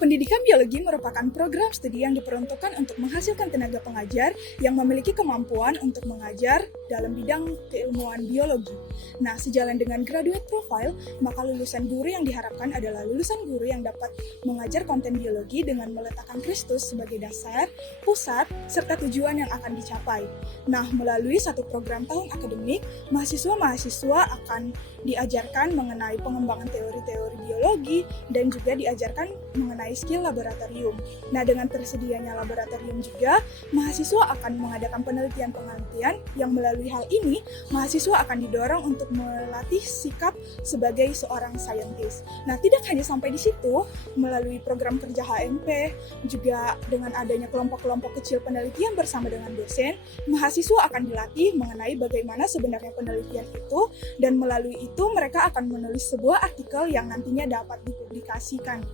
Pendidikan biologi merupakan program studi yang diperuntukkan untuk menghasilkan tenaga pengajar yang memiliki kemampuan untuk mengajar dalam bidang keilmuan biologi. Nah, sejalan dengan graduate profile, maka lulusan guru yang diharapkan adalah lulusan guru yang dapat mengajar konten biologi dengan meletakkan Kristus sebagai dasar, pusat, serta tujuan yang akan dicapai. Nah, melalui satu program tahun akademik, mahasiswa-mahasiswa akan diajarkan mengenai pengembangan teori-teori biologi dan juga diajarkan mengenai skill laboratorium. Nah, dengan tersedianya laboratorium juga, mahasiswa akan mengadakan penelitian-penelitian yang melalui hal ini, mahasiswa akan didorong untuk melatih sikap sebagai seorang saintis. Nah, tidak hanya sampai di situ, melalui program kerja HMP, juga dengan adanya kelompok-kelompok kecil penelitian bersama dengan dosen, mahasiswa akan dilatih mengenai bagaimana sebenarnya penelitian itu, dan melalui itu mereka akan menulis sebuah artikel yang nantinya dapat dipublikasikan.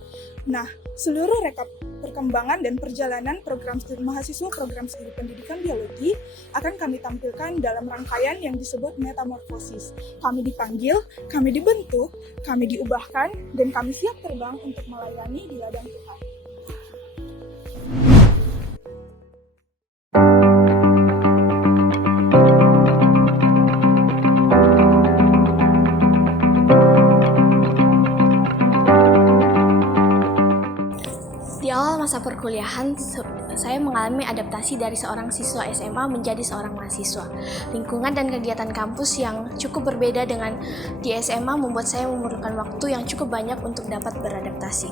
Nah, seluruh rekap perkembangan dan perjalanan program studi mahasiswa program studi pendidikan biologi akan kami tampilkan dalam rangkaian yang disebut metamorfosis. Kami dipanggil, kami dibentuk, kami diubahkan, dan kami siap terbang untuk melayani di ladang Tuhan. Di awal masa perkuliahan, saya mengalami adaptasi dari seorang siswa SMA menjadi seorang mahasiswa. Lingkungan dan kegiatan kampus yang cukup berbeda dengan di SMA membuat saya memerlukan waktu yang cukup banyak untuk dapat beradaptasi.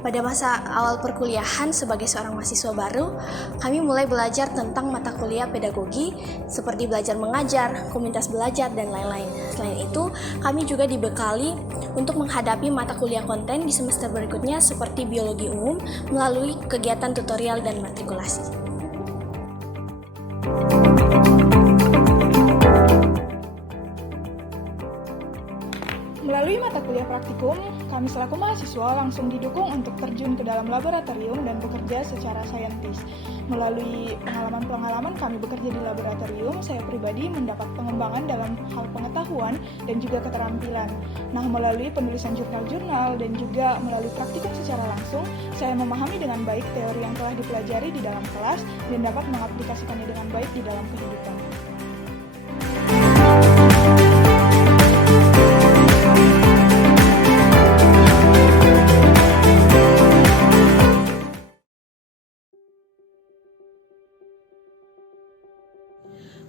Pada masa awal perkuliahan sebagai seorang mahasiswa baru, kami mulai belajar tentang mata kuliah pedagogi seperti belajar mengajar, komunitas belajar, dan lain-lain. Selain itu, kami juga dibekali untuk menghadapi mata kuliah konten di semester berikutnya seperti biologi umum melalui kegiatan tutorial dan matrikulasi. Melalui mata kuliah praktikum, kami selaku mahasiswa langsung didukung untuk terjun ke dalam laboratorium dan bekerja secara saintis. Melalui pengalaman-pengalaman kami bekerja di laboratorium, saya pribadi mendapat pengembangan dalam hal pengetahuan dan juga keterampilan. Nah, melalui penulisan jurnal-jurnal dan juga melalui praktikum secara langsung, saya memahami dengan baik teori yang telah dipelajari di dalam kelas dan dapat mengaplikasikannya dengan baik di dalam kehidupan.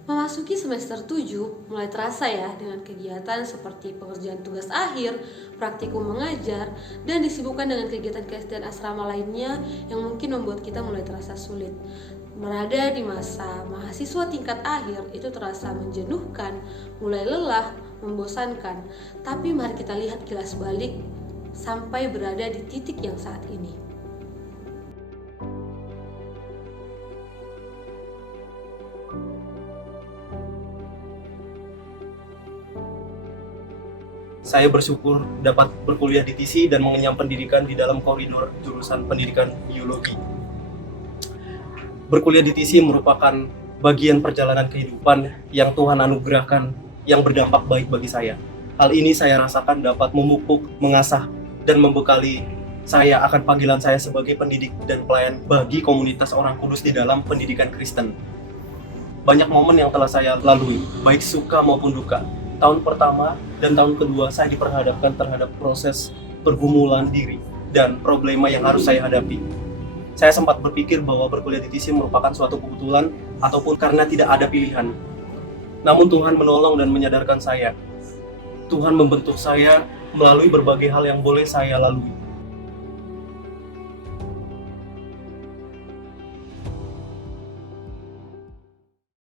Memasuki semester 7 mulai terasa ya dengan kegiatan seperti pengerjaan tugas akhir, praktikum mengajar, dan disibukkan dengan kegiatan-kegiatan asrama lainnya yang mungkin membuat kita mulai terasa sulit. Berada di masa mahasiswa tingkat akhir itu terasa menjenuhkan, mulai lelah, membosankan. Tapi mari kita lihat kilas balik sampai berada di titik yang saat ini. Saya bersyukur dapat berkuliah di TISI dan mengenyam pendidikan di dalam koridor jurusan pendidikan biologi. Berkuliah di TISI merupakan bagian perjalanan kehidupan yang Tuhan anugerahkan yang berdampak baik bagi saya. Hal ini saya rasakan dapat memupuk, mengasah, dan membekali saya akan panggilan saya sebagai pendidik dan pelayan bagi komunitas orang kudus di dalam pendidikan Kristen. Banyak momen yang telah saya lalui, baik suka maupun duka. Tahun pertama dan tahun kedua saya diperhadapkan terhadap proses pergumulan diri dan problema yang harus saya hadapi. Saya sempat berpikir bahwa berkuliah di TISI merupakan suatu kebetulan ataupun karena tidak ada pilihan. Namun Tuhan menolong dan menyadarkan saya. Tuhan membentuk saya melalui berbagai hal yang boleh saya lalui.